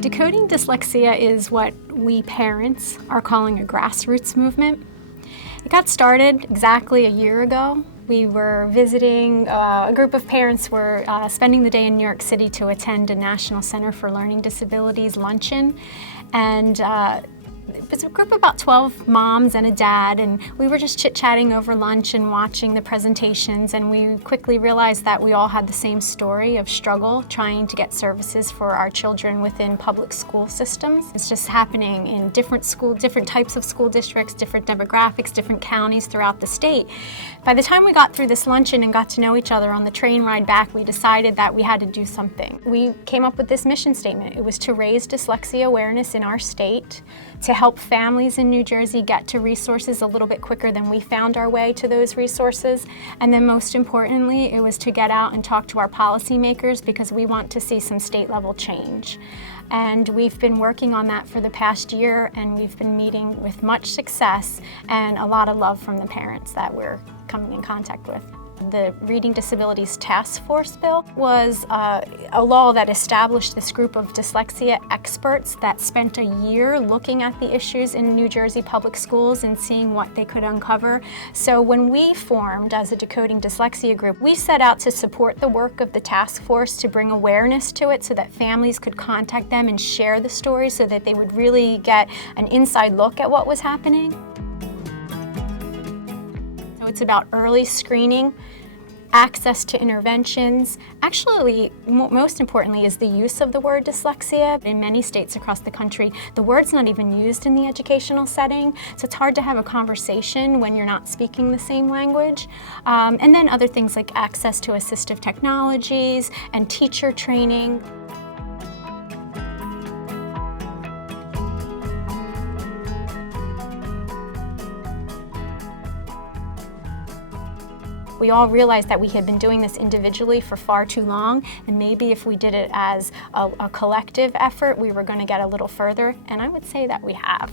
Decoding dyslexia is what we parents are calling a grassroots movement. It got started exactly a year ago. We were visiting, a group of parents were spending the day in New York City to attend a National Center for Learning Disabilities luncheon. And it was a group of about 12 moms and a dad, and we were just chit-chatting over lunch and watching the presentations, and we quickly realized that we all had the same story of struggle trying to get services for our children within public school systems. It's just happening in different types of school districts, different demographics, different counties throughout the state. By the time we got through this luncheon and got to know each other on the train ride back, we decided that we had to do something. We came up with this mission statement. It was to raise dyslexia awareness in our state, to help families in New Jersey get to resources a little bit quicker than we found our way to those resources. And then most importantly, it was to get out and talk to our policymakers because we want to see some state level change. And we've been working on that for the past year, and we've been meeting with much success and a lot of love from the parents that we're coming in contact with. The Reading Disabilities Task Force bill was a law that established this group of dyslexia experts that spent a year looking at the issues in New Jersey public schools and seeing what they could uncover. So when we formed as a Decoding Dyslexia group, we set out to support the work of the task force to bring awareness to it so that families could contact them and share the story so that they would really get an inside look at what was happening. It's about early screening, access to interventions. Actually, most importantly is the use of the word dyslexia. In many states across the country, the word's not even used in the educational setting, so it's hard to have a conversation when you're not speaking the same language. And then other things like access to assistive technologies and teacher training. We all realized that we had been doing this individually for far too long, and maybe if we did it as a collective effort, we were going to get a little further, and I would say that we have.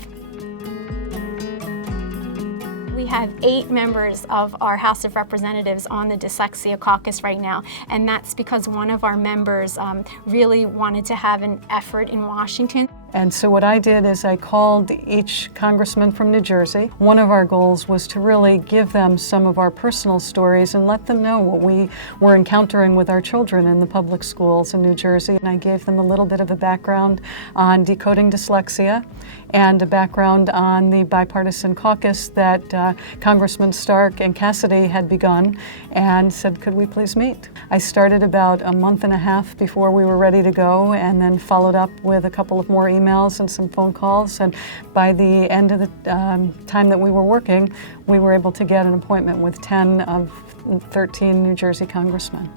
We have 8 members of our House of Representatives on the Dyslexia Caucus right now, and that's because one of our members really wanted to have an effort in Washington. And so what I did is I called each congressman from New Jersey. One of our goals was to really give them some of our personal stories and let them know what we were encountering with our children in the public schools in New Jersey. And I gave them a little bit of a background on decoding dyslexia and a background on the bipartisan caucus that Congressman Stark and Cassidy had begun, and said, could we please meet? I started about a month and a half before we were ready to go, and then followed up with a couple of more emails and some phone calls, and by the end of the time that we were working, we were able to get an appointment with 10 of 13 New Jersey congressmen.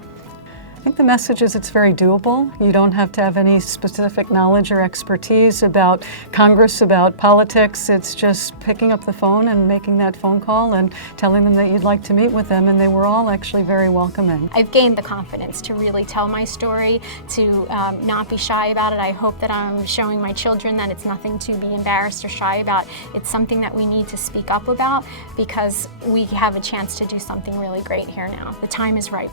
I think the message is it's very doable. You don't have to have any specific knowledge or expertise about Congress, about politics. It's just picking up the phone and making that phone call and telling them that you'd like to meet with them, and they were all actually very welcoming. I've gained the confidence to really tell my story, to not be shy about it. I hope that I'm showing my children that it's nothing to be embarrassed or shy about. It's something that we need to speak up about because we have a chance to do something really great here now. The time is ripe.